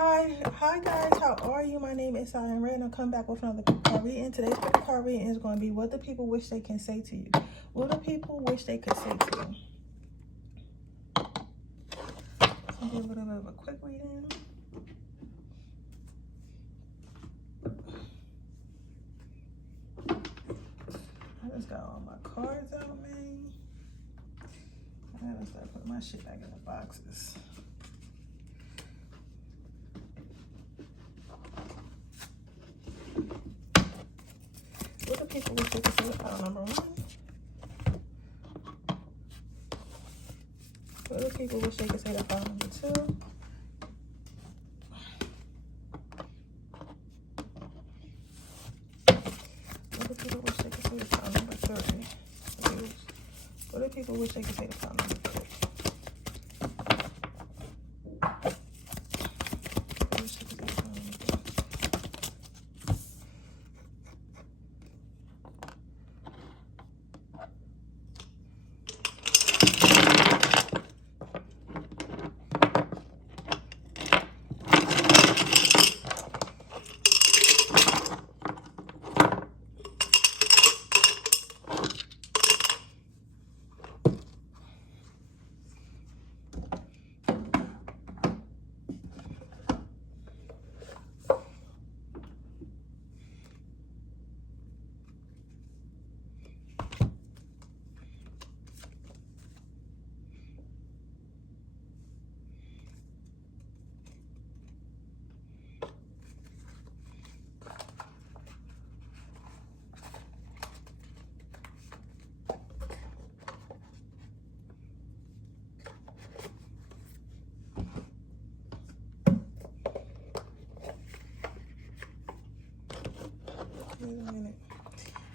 Hi guys, how are you? My name is Siren and I'll come back with another card reading. Today's card reading is going to be what the people wish they can say to you. What do people wish they could say to you? I'll do a little bit of a quick reading. I just got all my cards out, man. I gotta start putting my shit back in the boxes. What do people wish they could say to pile number one? What do people wish they could say to pile number two? What do people wish they could say to pile number three? What do people wish they could say to pile number three? Wait a minute.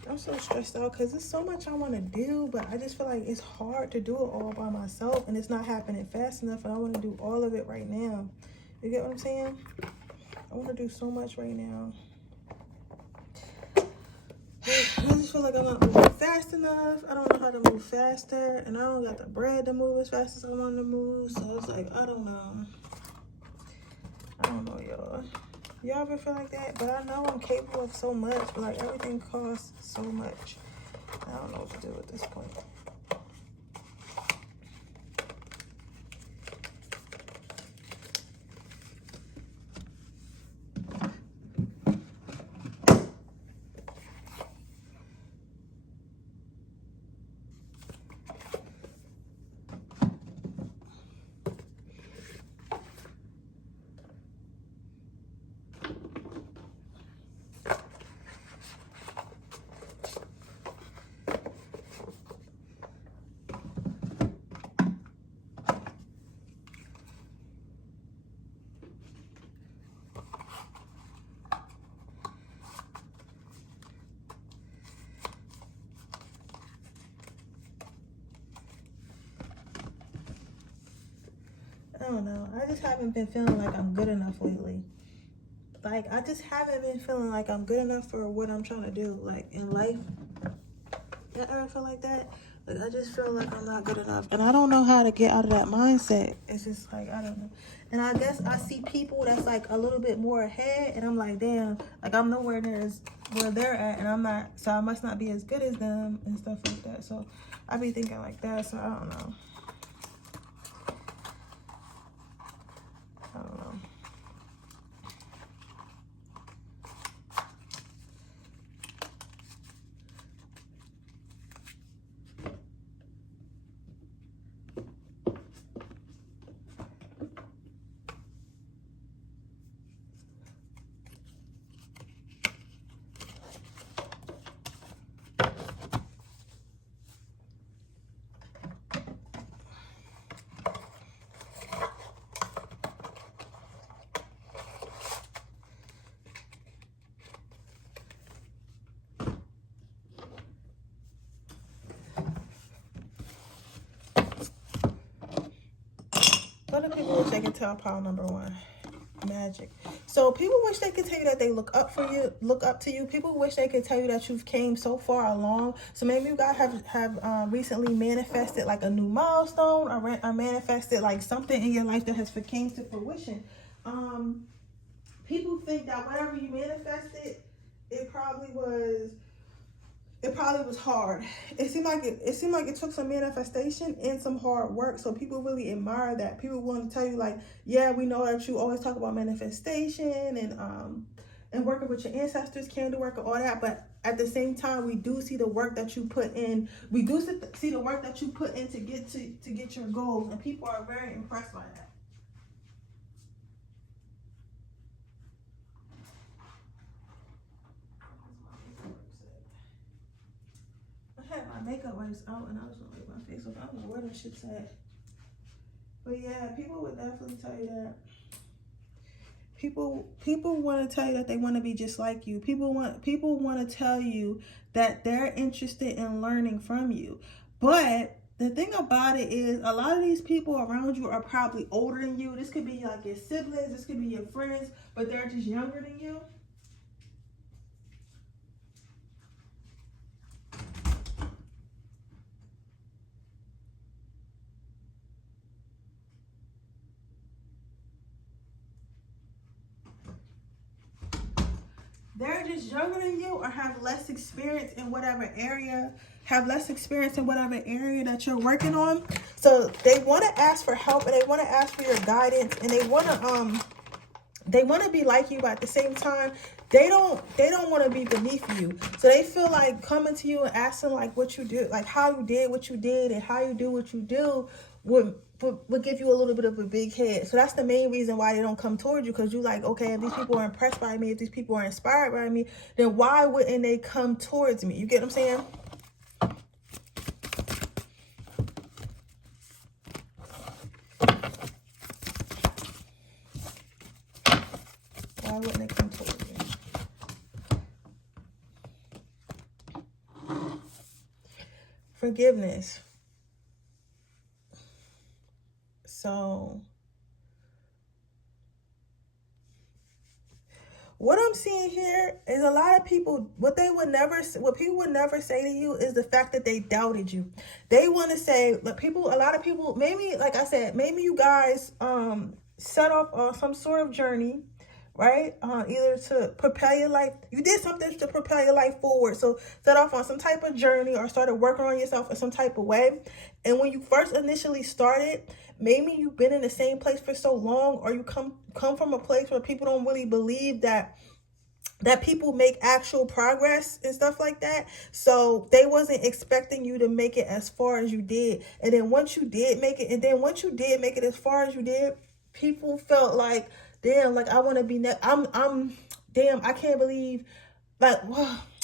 I'm so stressed out because there's so much I want to do, but I just feel like it's hard to do it all by myself and it's not happening fast enough, and I want to do all of it right now. You get what I'm saying? I want to do so much right now. I just feel like I'm not moving fast enough. I don't know how to move faster, and I don't got the bread to move as fast as I want to move, so it's like, I don't know. I don't know, y'all. Y'all ever feel like that? But I know I'm capable of so much, but like everything costs so much. I don't know what to do at this point. I don't know. I just haven't been feeling like I'm good enough lately. Like, I just haven't been feeling like I'm good enough for what I'm trying to do, like, in life. You ever feel like that? Like, I just feel like I'm not good enough. And I don't know how to get out of that mindset. It's just like, I don't know. And I guess I see people that's, like, a little bit more ahead. And I'm like, damn, like, I'm nowhere near as where they're at. And I'm not, so I must not be as good as them and stuff like that. So I be thinking like that. So I don't know. I don't know. What do people wish they could tell pile number one? Magic. So people wish they could tell you that they look up to you. People wish they could tell you that you've came so far along. So maybe you guys have recently manifested like a new milestone, or manifested like something in your life that has came to fruition. People think that whatever you manifested, it probably was hard. It seemed like it took some manifestation and some hard work. So people really admire that. People want to tell you like, yeah, we know that you always talk about manifestation and working with your ancestors, candle work, and all that. But at the same time, we do see the work that you put in. We do see the work that you put in to get your goals, and people are very impressed by that. I had my makeup wipes out and I was gonna wipe my face off. I don't know where that shit's at. But yeah, people would definitely tell you that. People want to tell you that they want to be just like you. People want to tell you that they're interested in learning from you. But the thing about it is, a lot of these people around you are probably older than you. This could be like your siblings, this could be your friends, but they're just younger than you. They're just younger than you or have less experience in whatever area, that you're working on. So they want to ask for help and they want to ask for your guidance and they want to be like you, but at the same time, they don't want to be beneath you. So they feel like coming to you and asking like what you do, like how you did what you did and how you do what you do would give you a little bit of a big head. So that's the main reason why they don't come towards you, because you like, okay, if these people are impressed by me, if these people are inspired by me, then why wouldn't they come towards me? You get what I'm saying? Why wouldn't they come towards me? Forgiveness. So what I'm seeing here is a lot of people, what people would never say to you is the fact that they doubted you. They want to say, a lot of people, maybe, like I said, maybe you guys set off on some sort of journey, right? Either to propel your life, you did something to propel your life forward. So set off on some type of journey or started working on yourself in some type of way. And when you first initially started, maybe you've been in the same place for so long, or you come from a place where people don't really believe that people make actual progress and stuff like that. So they wasn't expecting you to make it as far as you did. And then once you did make it, as far as you did, people felt like, damn, like I want to be damn, I can't believe, like,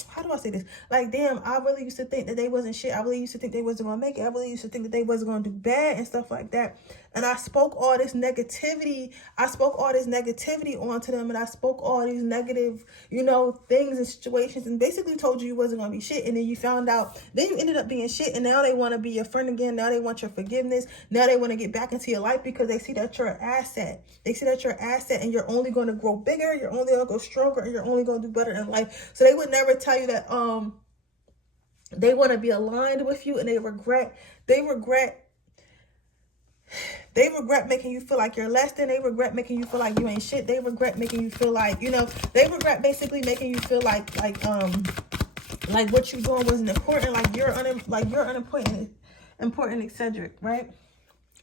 how do I say this? Like, damn, I really used to think that they wasn't shit. I really used to think they wasn't gonna make it. I really used to think that they wasn't gonna do bad and stuff like that. And I spoke all this negativity. Onto them, and I spoke all these negative, things and situations, and basically told you wasn't gonna be shit. And then you found out, then you ended up being shit, and now they want to be your friend again. Now they want your forgiveness. Now they want to get back into your life because they see that you're an asset. And you're only going to grow bigger. You're only going to go stronger, and you're only going to do better in life. So they would never tell you that they want to be aligned with you, and they regret making you feel like you're less than. They regret making you feel like you ain't shit. They regret making you feel like, they regret basically making you feel like what you're doing wasn't important, like you're unimportant, eccentric, right?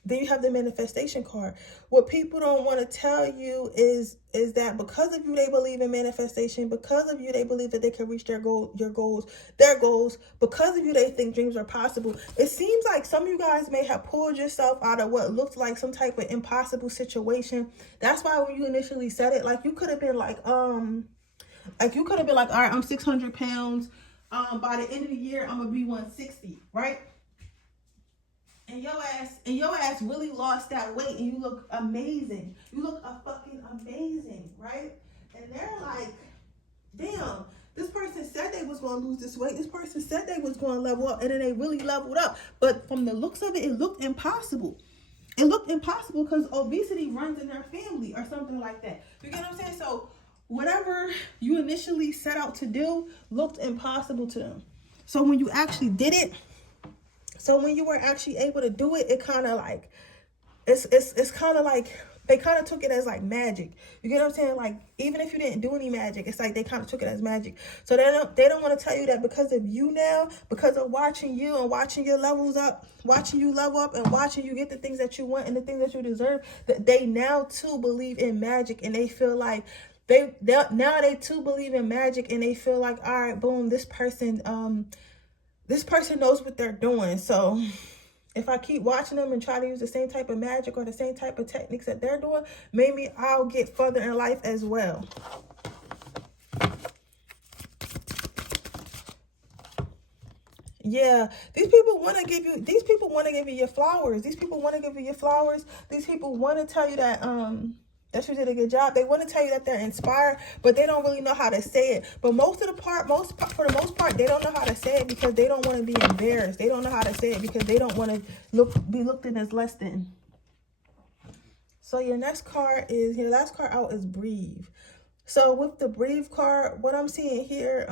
Then you have the manifestation card. What people don't want to tell you is that because of you, they believe in manifestation. Because of you, they believe that they can reach their goals. Because of you, they think dreams are possible. It seems like some of you guys may have pulled yourself out of what looked like some type of impossible situation. That's why when you initially said it, like you could have been like, all right, I'm 600 pounds. By the end of the year, I'm gonna be 160, right? And your ass really lost that weight, and you look amazing. You look fucking amazing, right? And they're like, damn, this person said they was going to lose this weight. This person said they was going to level up, and then they really leveled up. But from the looks of it, it looked impossible. It looked impossible because obesity runs in their family or something like that. You get what I'm saying? So whatever you initially set out to do looked impossible to them. So when you actually did it, when you were actually able to do it, it kind of like, it's kind of like they kind of took it as like magic. You get what I'm saying? Like, even if you didn't do any magic, it's like they kind of took it as magic. So they don't want to tell you that because of you now, because of watching you and watching your levels up, watching you level up and watching you get the things that you want and the things that you deserve, that they now too believe in magic, and they feel like they too believe in magic, and they feel like, all right, boom, this person knows what they're doing. So if I keep watching them and try to use the same type of magic or the same type of techniques that they're doing, maybe I'll get further in life as well. Yeah, these people want to give you your flowers. These people want to give you your flowers. These people want to tell you that that you did a good job. They want to tell you that they're inspired, but they don't really know how to say it. But for the most part, they don't know how to say it because they don't want to be embarrassed. They don't know how to say it because they don't want to be looked at as less than. So your last card out is Breathe. So with the Breathe card, what I'm seeing here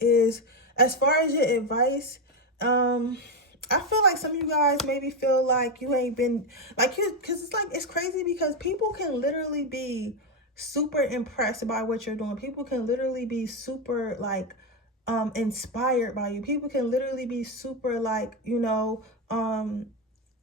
is, as far as your advice, I feel like some of you guys maybe feel like you ain't been like you, because it's crazy because people can literally be super impressed by what you're doing. People can literally be super like inspired by you. People can literally be super like,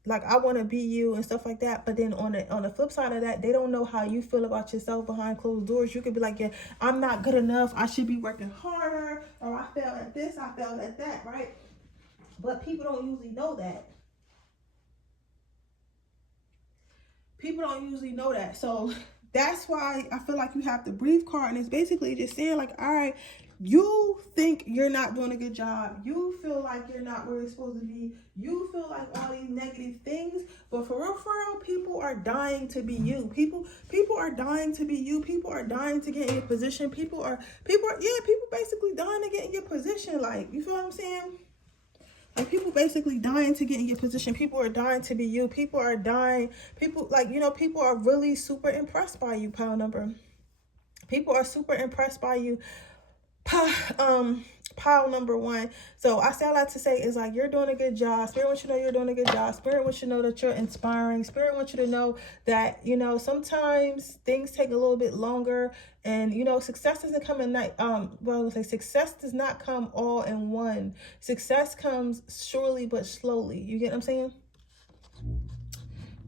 like, I want to be you and stuff like that. But then on the flip side of that, they don't know how you feel about yourself behind closed doors. You could be like, yeah, I'm not good enough. I should be working harder. Or I failed at this. I failed at that, right? But people don't usually know that. People don't usually know that. So that's why I feel like you have the Breathe card. And it's basically just saying like, all right, you think you're not doing a good job. You feel like you're not where you're supposed to be. You feel like all these negative things. But for real, people are dying to be you. People are dying to be you. People are dying to get in your position. People basically dying to get in your position. Like, you feel what I'm saying? Like, people basically dying to get in your position. People are dying to be you. People are dying. People are really super impressed by you, pile number. People are super impressed by you. Pile number 1. So I say a lot to say is like, you're doing a good job. Spirit wants you to know you're doing a good job. Spirit wants you to know that you're inspiring. Spirit wants you to know that, sometimes things take a little bit longer, and success doesn't come in night. Success does not come all in one. Success comes surely but slowly. You get what I'm saying?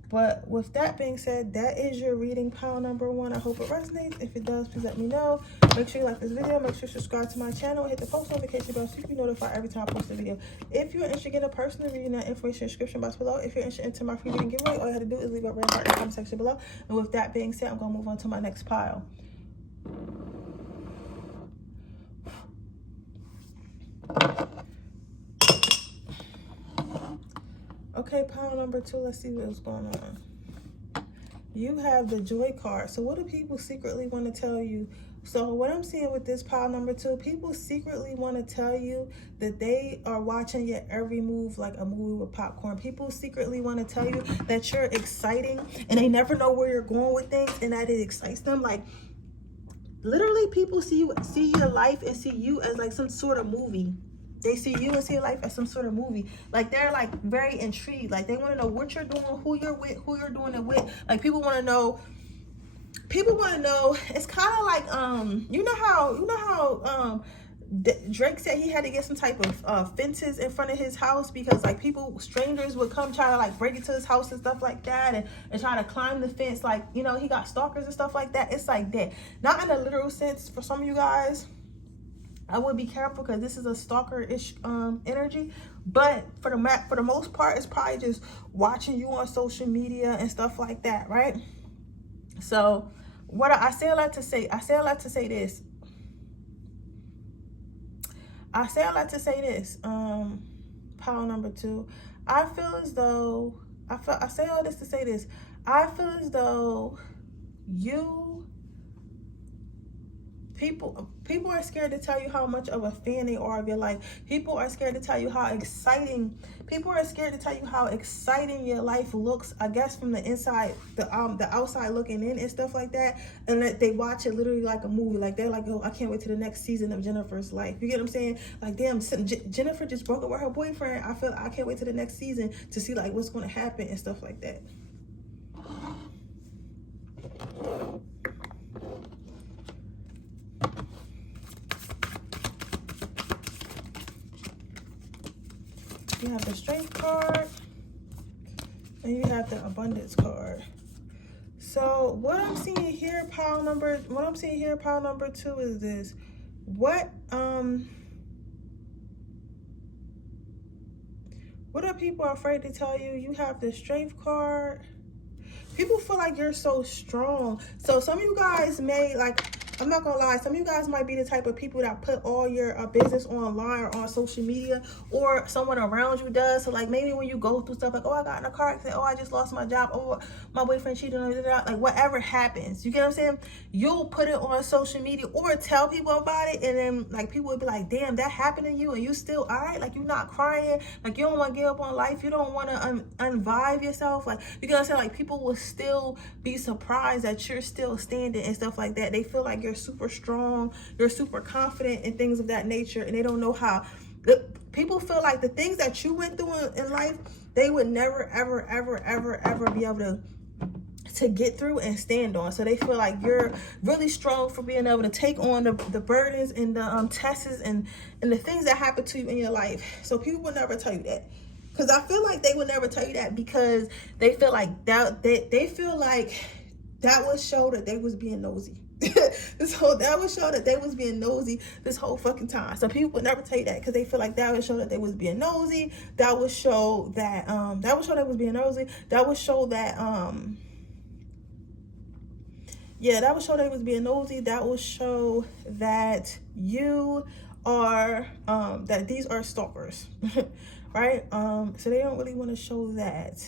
But with that being said, that is your reading, pile number 1. I hope it resonates. If it does, please let me know. Make sure you like this video. Make sure you subscribe to my channel. Hit the post notification bell so you can be notified every time I post a video. If you're interested in a personal reading, that information in the description box below. If you're interested in my free reading giveaway, all you have to do is leave a red heart in the comment section below. And with that being said, I'm going to move on to my next pile. Okay, pile number 2, let's see what's going on. You have the Joy card. So what do people secretly want to tell you? So what I'm seeing with this pile number 2, people secretly want to tell you that they are watching your every move like a movie with popcorn. People secretly want to tell you that you're exciting and they never know where you're going with things, and that it excites them. Like, literally, people see your life and see you as like some sort of movie. They see you and see your life as some sort of movie. Like, they're like very intrigued. Like, they want to know what you're doing, who you're with, who you're doing it with. Like, people want to know. It's kind of like you know how Drake said he had to get some type of fences in front of his house because like strangers would come try to like break into his house and stuff like that, and try to climb the fence. Like, he got stalkers and stuff like that. It's like that, not in a literal sense for some of you guys. I would be careful because this is a stalker-ish energy. But for the most part, it's probably just watching you on social media and stuff like that, right? So what I say a lot to say this. Pile number 2. I say all this to say this. I feel as though people are scared to tell you how much of a fan they are of your life. People are scared to tell you how exciting your life looks, I guess, from the inside, the outside looking in and stuff like that. And that they watch it literally like a movie. Like, they're like, oh, I can't wait to the next season of Jennifer's life. You get what I'm saying? Like, damn, Jennifer just broke up with her boyfriend. I can't wait to the next season to see like what's going to happen and stuff like that. You have the Strength card. And you have the Abundance card. So what I'm seeing here, pile number 2 is this. What are people afraid to tell you? You have the Strength card. People feel like you're so strong. So some of you guys may, like, I'm not gonna lie, some of you guys might be the type of people that put all your business online or on social media, or someone around you does. So like maybe when you go through stuff like, oh, I got in a car accident, oh, I just lost my job, oh, my boyfriend cheated on me, like whatever happens, you get what I'm saying? You'll put it on social media or tell people about it, and then like people would be like, damn, that happened to you and you still all right? Like you're not crying, like you don't want to give up on life, you don't want to unvive yourself, like, you get what I'm saying? Like people will still be surprised that you're still standing and stuff like that. They feel like you're super strong, you're super confident and things of that nature, and they don't know how. People feel like the things that you went through in life, they would never ever be able to get through and stand on. So they feel like you're really strong for being able to take on the burdens and the tests and the things that happen to you in your life. So people will never tell you that, because I feel like they would never tell you that because they feel like that they feel like that would show that they was being nosy. That would show that they was being nosy this whole fucking time. So people would never tell you that because they feel like that would show that they was being nosy. That would show that they was being nosy. That would show that that would show they was being nosy. That will show that you are that these are stalkers. Right? So they don't really want to show that.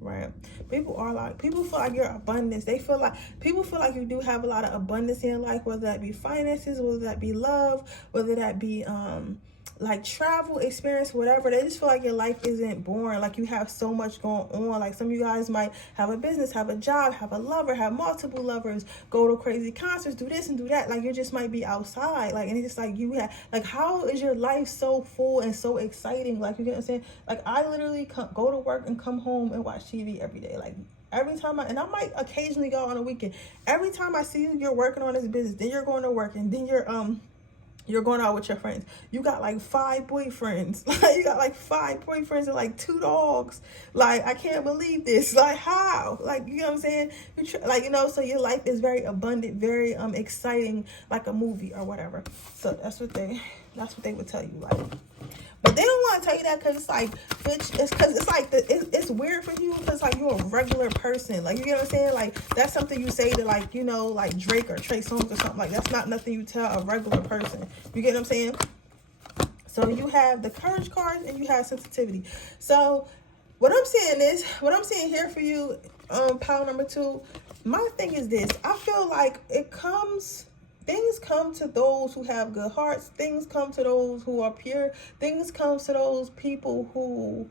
Right? People feel like you're abundance. People feel like you do have a lot of abundance in life, whether that be finances, whether that be love, whether that be like travel experience, whatever. They just feel like your life isn't boring, like you have so much going on. Like some of you guys might have a business, have a job, have a lover, have multiple lovers, go to crazy concerts, do this and do that. Like you just might be outside, like, and it's just like you have, like, how is your life so full and so exciting? Like, you get what I'm saying? Like I literally go to work and come home and watch TV every day. Like every time and I might occasionally go on a weekend. Every time I see you, you're working on this business, then you're going to work, and then you're going out with your friends. You got like 5 boyfriends. Like you got like 5 boyfriends and like 2 dogs. Like I can't believe this. Like how? Like, you know what I'm saying? Like, you know, so your life is very abundant, very exciting, like a movie or whatever. So that's what they would tell you, like. But they don't want to tell you that because it's like, bitch, it's because it's like, it's weird for you because like you're a regular person. Like, you get what I'm saying? Like, that's something you say to, like, you know, like Drake or Trey Songz or something. Like, that's not nothing you tell a regular person. You get what I'm saying? So you have the courage card and you have sensitivity. So what I'm saying here for you, pile number 2, my thing is this. I feel like things come to those who have good hearts. Things come to those who are pure. Things come to those people who,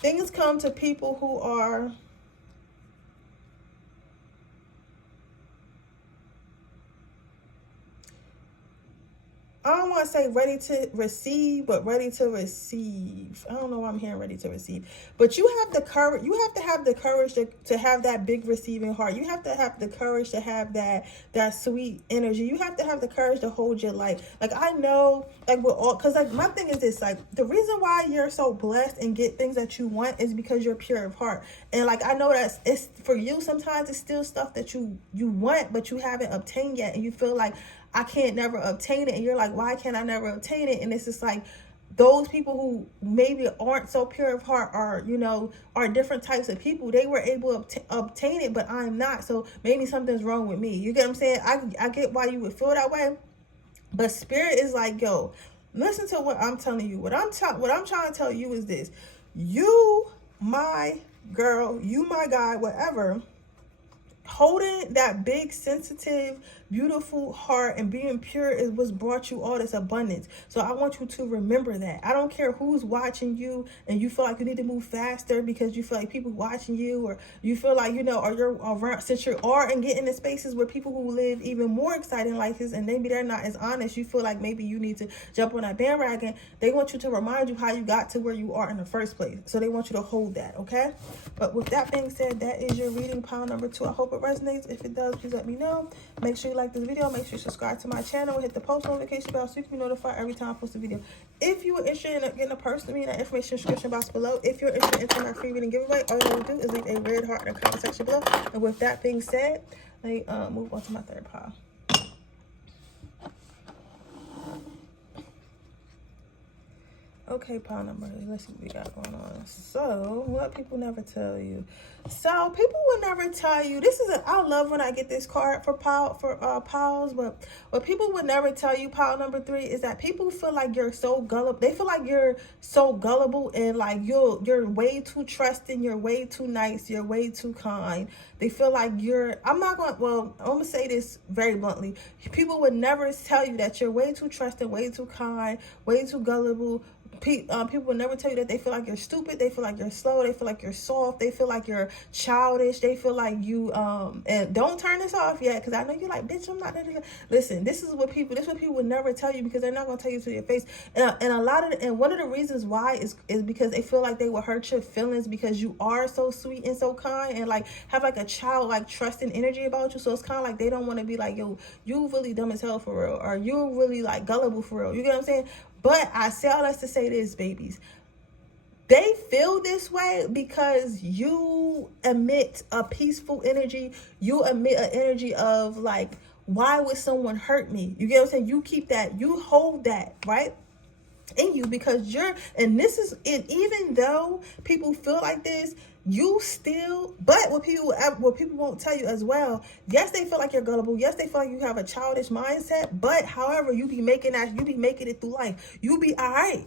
things come to people who are, I don't want to say ready to receive, but ready to receive. I don't know why I'm hearing ready to receive. But you have the courage. You have to have the courage to have that big receiving heart. You have to have the courage to have that sweet energy. You have to have the courage to hold your light. Like, I know, like, we're all, because, like, my thing is this, like, the reason why you're so blessed and get things that you want is because you're pure of heart. And, like, I know that it's, for you, sometimes it's still stuff that you want, but you haven't obtained yet. And you feel like, I can't never obtain it. And you're like, why can't I never obtain it? And it's just like, those people who maybe aren't so pure of heart are, you know, are different types of people. They were able to obtain it, but I'm not. So maybe something's wrong with me. You get what I'm saying? I get why you would feel that way. But spirit is like, yo, listen to what I'm telling you. What I'm trying to tell you is this. You, my girl, you, my guy, whatever, holding that big, sensitive, beautiful heart and being pure is what's brought you all this abundance. So I want you to remember that. I don't care who's watching you and you feel like you need to move faster because you feel like people watching you, or you feel like, you know, or you're around, since you are and getting in spaces where people who live even more exciting lives and maybe they're not as honest, you feel like maybe you need to jump on that bandwagon. They want you to remind you how you got to where you are in the first place. So they want you to hold that, okay? But with that being said, that is your reading, pile number 2. I hope it resonates. If it does, please let me know. Make sure you like this video, make sure you subscribe to my channel and hit the post notification bell so you can be notified every time I post a video. If you are interested in getting a person me, that information in the description box below. If you're interested in entering my free reading giveaway, all you have to do is leave a red heart in the comment section below. And with that being said, let me move on to my third pile. Okay, pile number, let's see what we got going on. So, what people never tell you. So, people will never tell you, I love when I get this card for piles, but what people would never tell you, pile number 3, is that people feel like you're so gullible. They feel like you're so gullible and like you're way too trusting, you're way too nice, you're way too kind. They feel like I'm gonna say this very bluntly. People would never tell you that you're way too trusting, way too kind, way too gullible. People will never tell you that they feel like you're stupid, they feel like you're slow, they feel like you're soft, they feel like you're childish, they feel like you and don't turn this off yet, because I know you're like, bitch, I'm not. Listen, this is what people would never tell you, because they're not gonna tell you to your face. And one of the reasons why is because they feel like they will hurt your feelings, because you are so sweet and so kind and like have like a childlike trusting energy about you. So it's kind of like they don't want to be like, yo, you really dumb as hell for real, or you really like gullible for real. You get what I'm saying? But I say all that to say this, babies. They feel this way because you emit a peaceful energy. You emit an energy of like, why would someone hurt me? You get what I'm saying? You keep that, you hold that, right? In you, because even though people feel like this, you still, but what people won't tell you as well, yes, they feel like you're gullible, yes, they feel like you have a childish mindset, but however, you be making it through life. You be all right.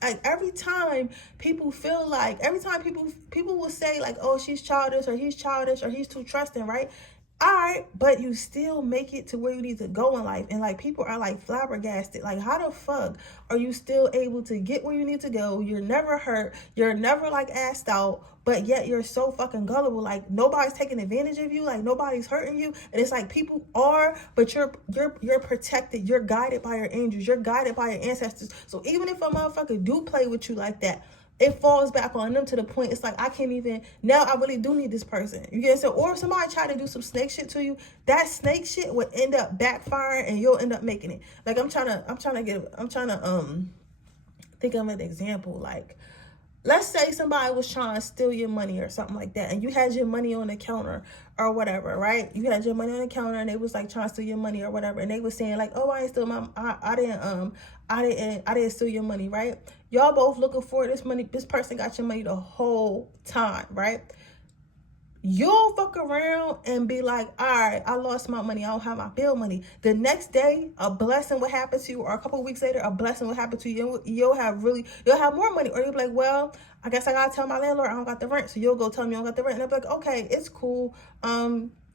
Like every time people will say like, oh, she's childish, or he's childish, or he's too trusting, right? All right, but you still make it to where you need to go in life. And like people are like flabbergasted. Like, how the fuck are you still able to get where you need to go? You're never hurt. You're never like asked out, but yet you're so fucking gullible. Like nobody's taking advantage of you. Like nobody's hurting you. And it's like people are, but you're protected. You're guided by your angels. You're guided by your ancestors. So even if a motherfucker do play with you like that, it falls back on them to the point it's like, I can't even, now I really do need this person. You get it? So, or if somebody try to do some snake shit to you, that snake shit would end up backfiring and you'll end up making it. Like I'm trying to think of an example. Like, let's say somebody was trying to steal your money or something like that, and you had your money on the counter or whatever, right? You had your money on the counter, and they was like trying to steal your money or whatever, and they was saying like, "Oh, I ain't steal I didn't steal your money," right? Y'all both looking for this money. This person got your money the whole time, right? You'll fuck around and be like, all right, I lost my money. I don't have my bill money. The next day, a blessing will happen to you, or a couple of weeks later, a blessing will happen to you. You'll have more money. Or you'll be like, well, I guess I gotta tell my landlord I don't got the rent. So you'll go tell me you don't got the rent. And they'll be like, okay, it's cool.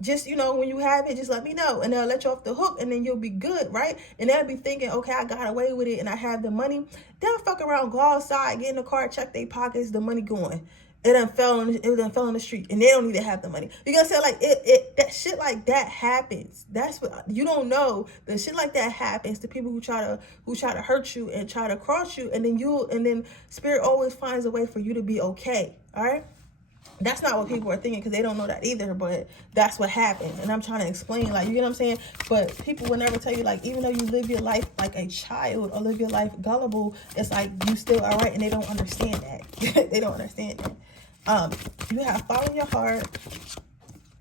Just, when you have it, just let me know. And they'll let you off the hook, and then you'll be good, right? And they'll be thinking, okay, I got away with it and I have the money. They'll fuck around, go outside, get in the car, check their pockets, the money going. It done fell in the street, and they don't even have the money. You gotta say like that shit like that happens. That's what you don't know. The shit like that happens to people who try to hurt you and try to cross you, and then spirit always finds a way for you to be okay. All right. That's not what people are thinking, because they don't know that either, but that's what happened. And I'm trying to explain, like, you get what I'm saying? But people will never tell you, like, even though you live your life like a child or live your life gullible, it's like you still are right, and they don't understand that. They don't understand that. You have follow your heart,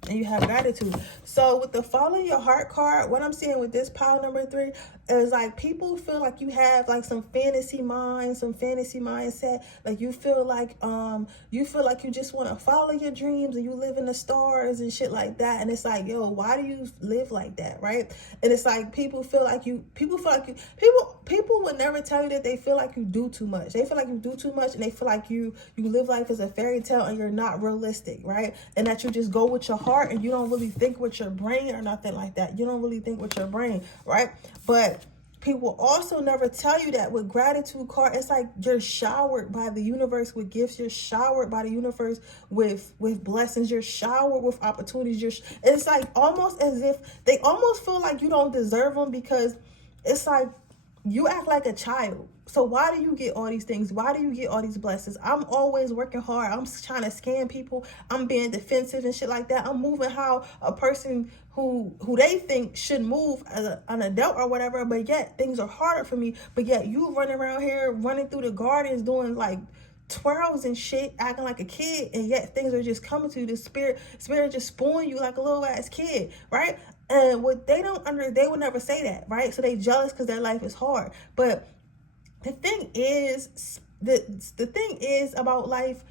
and you have gratitude. So with the follow your heart card, what I'm seeing with this pile number 3 is like people feel like you have like some fantasy mind, some fantasy mindset. Like you feel like you just want to follow your dreams, and you live in the stars and shit like that. And it's like, yo, why do you live like that, right? And it's like people would never tell you that they feel like you do too much. They feel like you do too much, and they feel like you live life as a fairy tale, and you're not realistic, right? And that you just go with your heart, and you don't really think with your brain or nothing like that. You don't really think with your brain, right? But people also never tell you that with gratitude card, it's like you're showered by the universe with gifts. You're showered by the universe with blessings. You're showered with opportunities. It's like almost as if they almost feel like you don't deserve them, because it's like you act like a child. So why do you get all these things? Why do you get all these blessings? I'm always working hard. I'm trying to scam people. I'm being defensive and shit like that. I'm moving how a person who they think should move as an adult or whatever, but yet things are harder for me. But yet you running around here, running through the gardens, doing like twirls and shit, acting like a kid, and yet things are just coming to you. The spirit just spoiling you like a little ass kid, right? And what they don't they would never say that, right? So they jealous because their life is hard. But the thing is, the thing is about life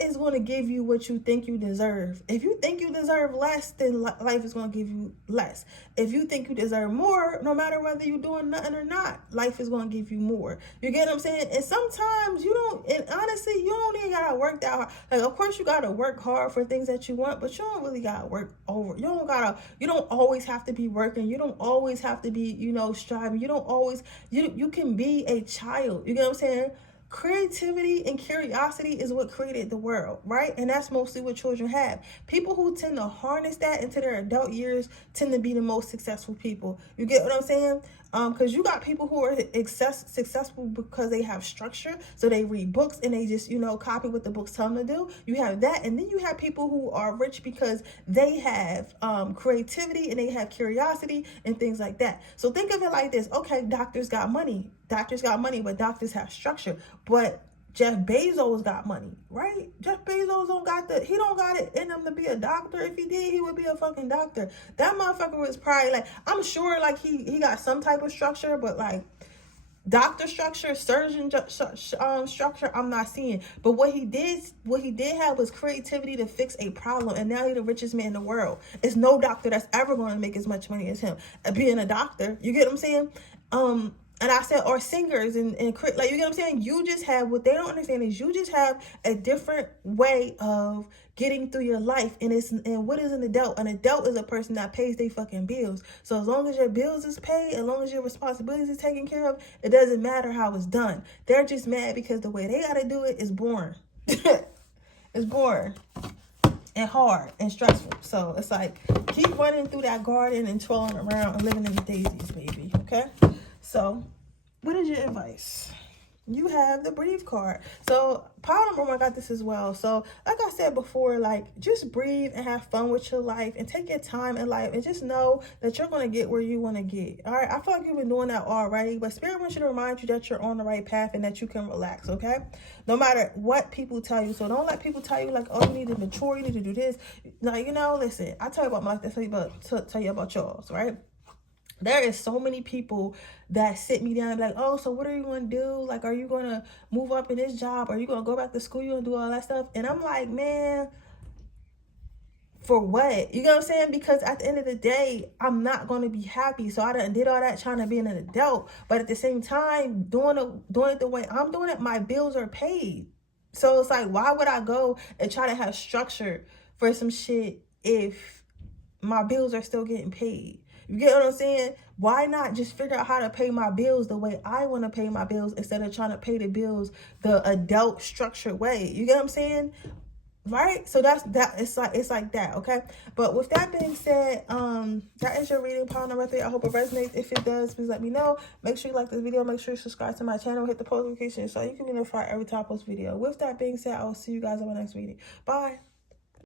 is going to give you what you think you deserve. If you think you deserve less, then life is going to give you less. If you think you deserve more, no matter whether you're doing nothing or not, life is going to give you more. You get what I'm saying? And sometimes you don't, and honestly, you don't even got to work that hard. Like, of course you got to work hard for things that you want, but you don't really got to work over. You don't always have to be working. You don't always have to be, striving. You don't always, you can be a child. You get what I'm saying? Creativity and curiosity is what created the world, right? And that's mostly what children have. People who tend to harness that into their adult years tend to be the most successful people. You get what I'm saying? Because you got people who are successful because they have structure. So they read books and they just, copy what the books tell them to do. You have that. And then you have people who are rich because they have creativity and they have curiosity and things like that. So think of it like this. Okay, doctors got money, but doctors have structure. But Jeff Bezos got money, right? Jeff Bezos don't got it in him to be a doctor. If he did, he would be a fucking doctor. That motherfucker was probably like, I'm sure like he got some type of structure, but like doctor structure, surgeon structure, I'm not seeing. But what he did have was creativity to fix a problem, and now he's the richest man in the world. It's no doctor that's ever going to make as much money as him being a doctor. You get what I'm saying? And I said, or singers and like, you get what I'm saying? You just have, what they don't understand is you just have a different way of getting through your life. And what is an adult? An adult is a person that pays their fucking bills. So as long as your bills is paid, as long as your responsibilities is taken care of, it doesn't matter how it's done. They're just mad because the way they got to do it is boring. It's boring and hard and stressful. So it's like, keep running through that garden and twirling around and living in the daisies, baby. Okay? So, what is your advice? You have the breathe card. So, pile number one, I got this as well. So, like I said before, like, just breathe and have fun with your life and take your time in life and just know that you're going to get where you want to get. All right? I feel like you've been doing that already, but Spirit wants you to remind you that you're on the right path and that you can relax, okay? No matter what people tell you. So, don't let people tell you, like, oh, you need to mature, you need to do this. Like, listen, I tell you about my life, tell you about yours, right? There is so many people that sit me down and be like, oh, so what are you going to do? Like, are you going to move up in this job? Are you going to go back to school? You going to do all that stuff? And I'm like, man, for what? You know what I'm saying? Because at the end of the day, I'm not going to be happy. So I did all that trying to be an adult. But at the same time, doing it the way I'm doing it, my bills are paid. So it's like, why would I go and try to have structure for some shit if my bills are still getting paid? You get what I'm saying? Why not just figure out how to pay my bills the way I want to pay my bills instead of trying to pay the bills the adult structured way? You get what I'm saying? Right? So that's that. It's like that, okay? But with that being said, that is your reading, pile number 3. I hope it resonates. If it does, please let me know. Make sure you like this video. Make sure you subscribe to my channel. Hit the post notification so you can be notified every time I post video. With that being said, I will see you guys on my next reading. Bye.